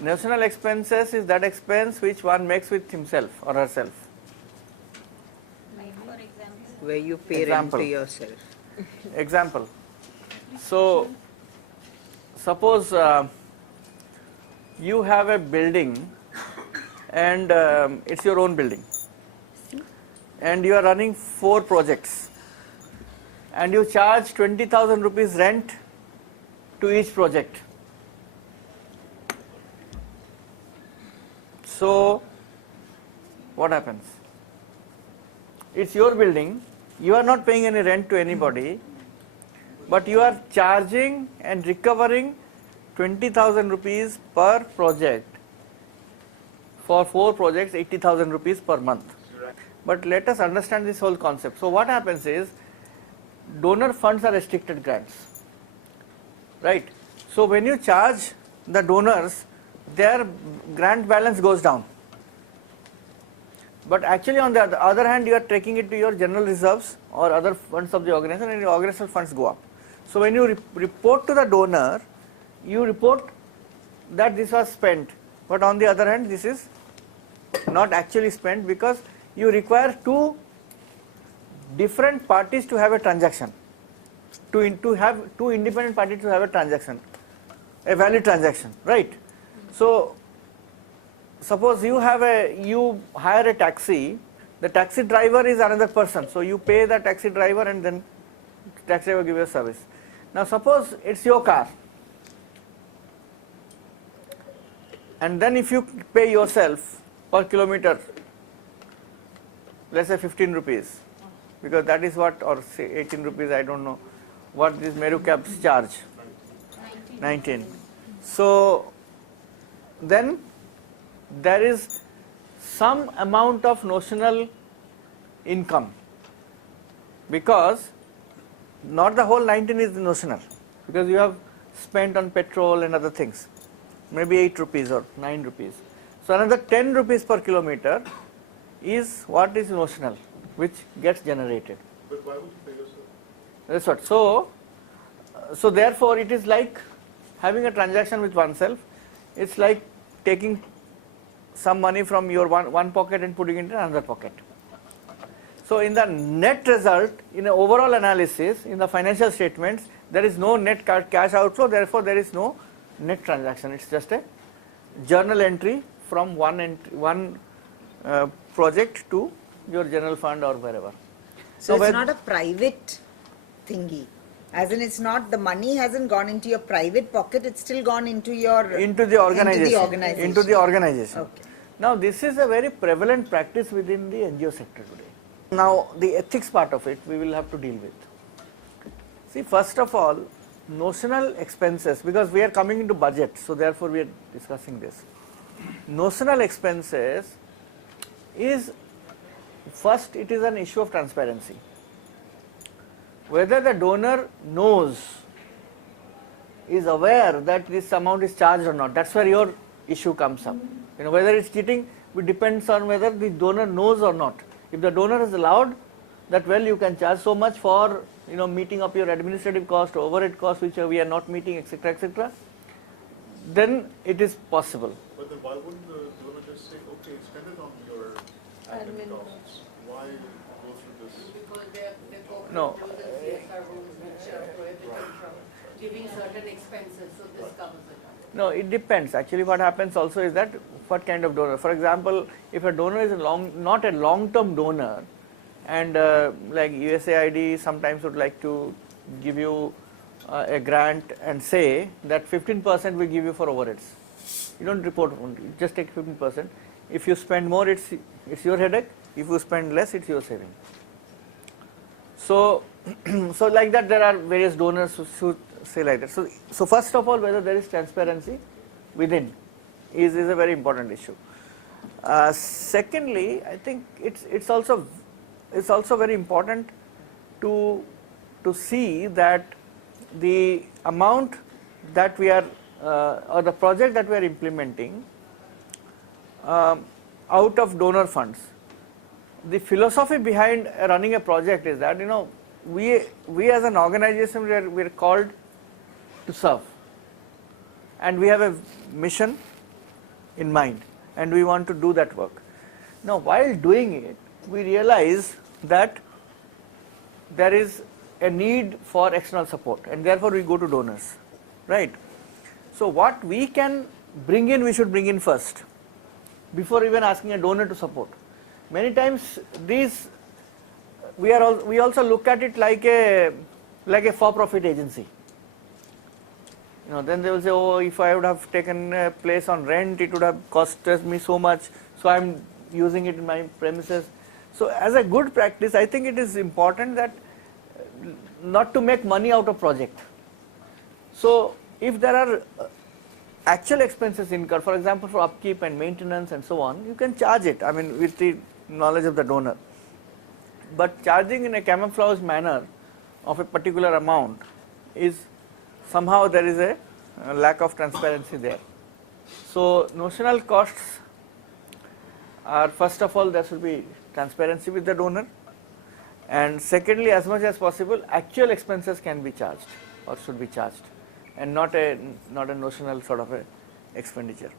Notional expenses is that expense which one makes with himself or herself. Like for example. Where you pay rent to yourself. Example. So, suppose you have a building and it's your own building and you are running 4 projects and you charge 20,000 rupees rent to each project. So, what happens? It's your building, you are not paying any rent to anybody, but you are charging and recovering 20,000 rupees per project. For 4 projects, 80,000 rupees per month. But let us understand this whole concept. So what happens is, donor funds are restricted grants, right? So when you charge the donors, their grant balance goes down. But actually on the other hand, you are taking it to your general reserves or other funds of the organization and your organizational funds go up. So when you report to the donor, you report that this was spent, but on the other hand, this is not actually spent because you require 2 different parties to have a transaction, to have 2 independent parties to have a transaction, a valid transaction, right? So suppose you hire a taxi, the taxi driver is another person, so you pay the taxi driver and then taxi driver gives you a service. Now suppose it's your car, and then if you pay yourself per kilometer, let's say 15 rupees, because that is what, or say 18 rupees, I don't know what these Meru cabs charge, 19. So then there is some amount of notional income, because not the whole 19 is notional, because you have spent on petrol and other things, maybe 8 rupees or 9 rupees. So another 10 rupees per kilometer is what is notional, which gets generated. But why would you pay yourself? That's what. So therefore it is like having a transaction with oneself. It's like taking some money from your one pocket and putting it in another pocket. So in the net result, in an overall analysis, in the financial statements, there is no net cash outflow, therefore there is no net transaction. It's just a journal entry from one project to your general fund or wherever. So Now, it's not a private thingy. As in, it's not, the money hasn't gone into your private pocket, it's still gone into your... Into the organization. Into the organization. Okay. Now this is a very prevalent practice within the NGO sector today. Now the ethics part of it we will have to deal with. See, first of all, notional expenses, because we are coming into budget, so therefore we are discussing this. Notional expenses is, first it is an issue of transparency. Whether the donor knows, is aware that this amount is charged or not, that's where your issue comes up. You know, whether it's cheating, it depends on whether the donor knows or not. If the donor is allowed that, well, you can charge so much for, you know, meeting up your administrative cost, overhead cost, which we are not meeting, etc., etc., then it is possible. But then why wouldn't the donor just say, okay, spend it on your admin costs? Why go through this? Because they're corporate No. rules and CSR rules which prohibit them from giving certain expenses, so this covers it up. No, it depends. Actually, what happens also is that what kind of donor. For example, if a donor is not a long-term donor, and like USAID sometimes would like to give you a grant and say that 15% we give you for overheads. You don't report, just take 15%. If you spend more, it's your headache. If you spend less, it's your saving. So, so like that, there are various donors who say like that. So first of all, whether there is transparency within is a very important issue. Secondly, I think it's also very important to see that the amount that we are or the project that we are implementing out of donor funds. The philosophy behind running a project is that, you know, we as an organization, we are called to serve, and we have a mission, in mind, and we want to do that work. Now, while doing it, we realize that there is a need for external support, and therefore we go to donors, right? So what we can bring in, we should bring in first, before even asking a donor to support. Many times these, we also look at it like a for-profit agency. You know, then they will say, oh, if I would have taken a place on rent, it would have cost me so much, so I'm using it in my premises. So as a good practice, I think it is important that not to make money out of project. So if there are actual expenses incurred, for example, for upkeep and maintenance and so on, you can charge it, I mean, with the knowledge of the donor. But charging in a camouflage manner of a particular amount is somehow there is a lack of transparency there. So notional costs are, first of all, there should be transparency with the donor, and secondly, as much as possible, actual expenses can be charged or should be charged, and not a notional sort of a expenditure.